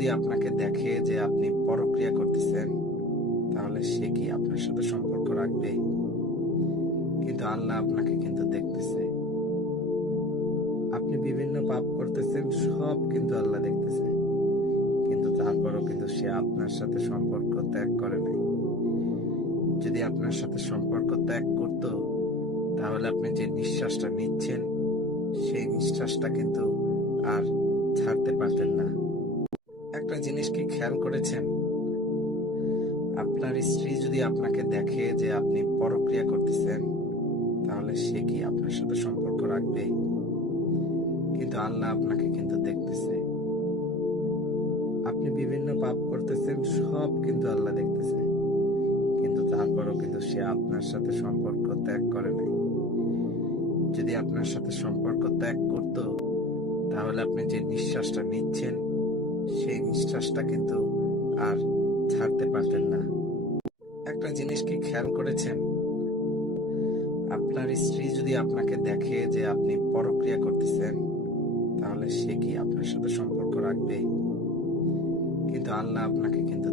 যদি আপনাকে দেখে যে আপনি পরক্রিয়া করতেছেন, তাহলে সে কি আপনার সাথে সম্পর্ক রাখবে? কিন্তু আল্লাহ আপনাকে কিন্তু দেখতেছে। আপনি বিভিন্ন পাপ করতেছেন, সব কিন্তু আল্লাহ দেখতেছে। কিন্তু তারপরও কিন্তু সে আপনার সাথে সম্পর্ক ত্যাগ করে নাই। যদি আপনার সাথে সম্পর্ক ত্যাগ করত, তাহলে আপনি যে নিঃশ্বাসটা নিচ্ছেন, সেই নিঃশ্বাসটা কিন্তু আর ছাড়তে পারতেন না। একটা জিনিস কি খেয়াল করেছেন? আপনার স্ত্রী যদি আপনাকে দেখে যে আপনি পরক্রিয়া করতেছেন, তাহলে সে কি আপনার সাথে সম্পর্ক রাখবে? কিন্তু আল্লাহ আপনাকে কিন্তু দেখতেছে। আপনি বিভিন্ন পাপ করতেছেন, সব কিন্তু আল্লাহ দেখতেছে। কিন্তু তারপরও কিন্তু সে আপনার সাথে সম্পর্ক ত্যাগ করে নাই। যদি আপনার সাথে সম্পর্ক ত্যাগ করত, তাহলে আপনি যে নিঃশ্বাসটা নিচ্ছেন নিঃশ্বাসটা কিন্তু আর ছাড়তে পারতেন না। একটা জিনিস কি খেয়াল করেছেন? আপনার স্ত্রী যদি আপনাকে দেখে যে আপনি পরক্রিয়া করতেছেন, তাহলে সে কি আপনার সাথে সম্পর্ক রাখবে? কিন্তু আল্লাহ আপনাকে কিন্তু